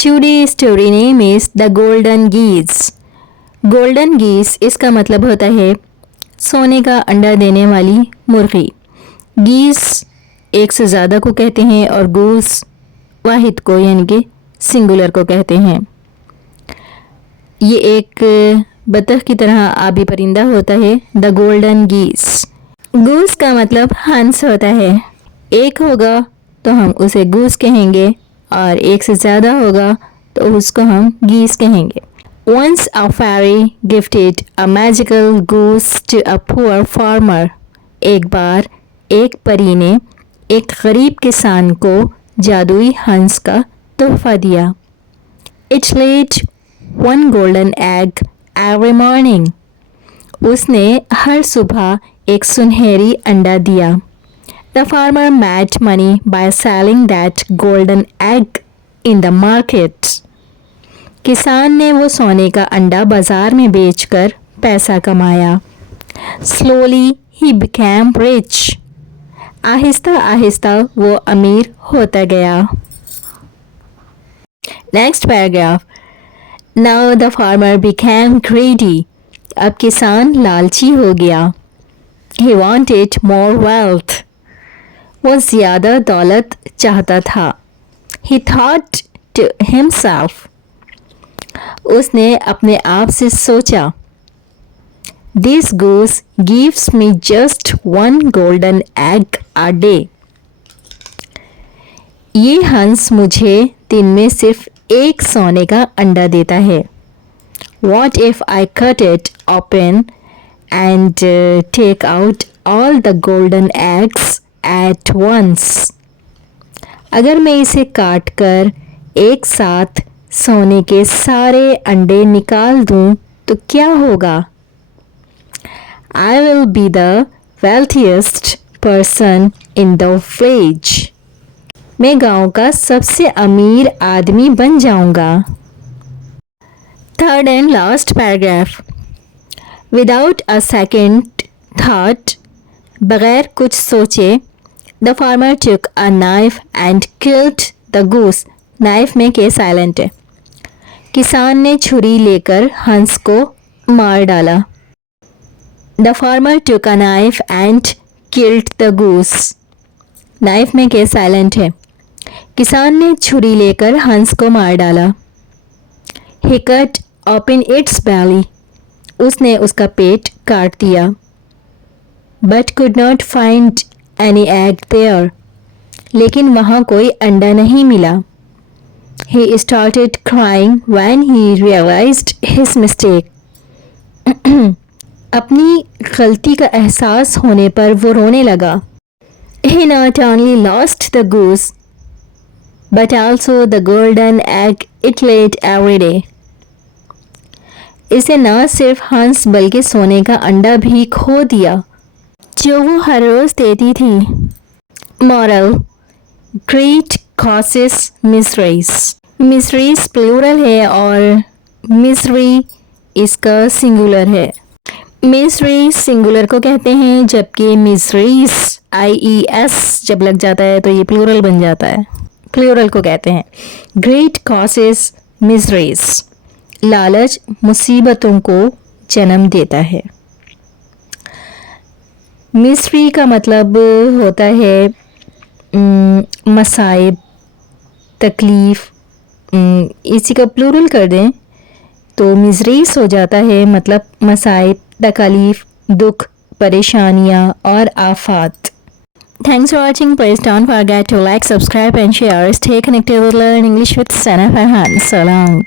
Today's story name is The Golden Geese. Golden geese इसका मतलब होता है सोने का अंडा देने वाली मुर्गी. गीस एक से ज़्यादा को कहते हैं और गूस वाहिद को यानी कि सिंगुलर को कहते हैं. ये एक बतख की तरह आबी परिंदा होता है. द गोल्डन गीस. गूस का मतलब हंस होता है. एक होगा तो हम उसे गूस कहेंगे और एक से ज़्यादा होगा तो उसको हम गीस कहेंगे. Once a fairy gifted a magical goose to a poor farmer. एक बार एक परी ने एक गरीब किसान को जादुई हंस का तोहफा दिया. It laid one golden egg every morning. उसने हर सुबह एक सुनहरी अंडा दिया. The farmer made money by selling that golden egg in the market. किसान ने वो सोने का अंडा बाजार में बेचकर पैसा कमाया. Slowly he became rich. Aahista Aahista वो अमीर होता गया. Next paragraph. Now the farmer became greedy. अब किसान लालची हो गया. He wanted more wealth. वो ज़्यादा दौलत चाहता था. He thought to himself. उसने अपने आप से सोचा This goose gives me just one golden egg a day. ये हंस मुझे दिन में सिर्फ एक सोने का अंडा देता है. What if I cut it open and take out all the golden eggs at once? अगर मैं इसे काट कर एक साथ सोने के सारे अंडे निकाल दूं तो क्या होगा? I will be the wealthiest person in the village. मैं गांव का सबसे अमीर आदमी बन जाऊंगा. Third and last paragraph. Without a second thought, बगैर कुछ सोचे, the farmer took a knife and killed the goose. Knife में के साइलेंट है. किसान ने छुरी लेकर हंस को मार डाला. The farmer took a knife and killed the goose. Knife में के साइलेंट है. किसान ने छुरी लेकर हंस को मार डाला. He cut open its belly. उसने उसका पेट काट दिया. But could not find any egg there. लेकिन वहाँ कोई अंडा नहीं मिला. He started crying when he realized his mistake. अपनी गलती का एहसास होने पर वो रोने लगा. He not only lost the goose, but also the golden egg it laid every day. इसे न सिर्फ हंस बल्कि सोने का अंडा भी खो दिया जो वो हर रोज देती थी. Moral: Greed causes miseries. Miseries plural है और मिसरी इसका सिंगुलर है. मिसरी सिंगुलर को कहते हैं जबकि मिसरीज IES जब लग जाता है तो ये प्लूरल बन जाता है. प्लूरल को कहते हैं. Greed causes miseries. लालच मुसीबतों को जन्म देता है. मिसरी का मतलब होता है मसाइब, तकलीफ़. इसी का प्लूरल कर दें तो मिजरीस हो जाता है. मतलब मसाइब, तकलीफ़, दुख, परेशानियाँ और आफात. Thanks for watching. Please don't forget to like, subscribe and share. Stay connected with Learn English with Sana Farhan. So long.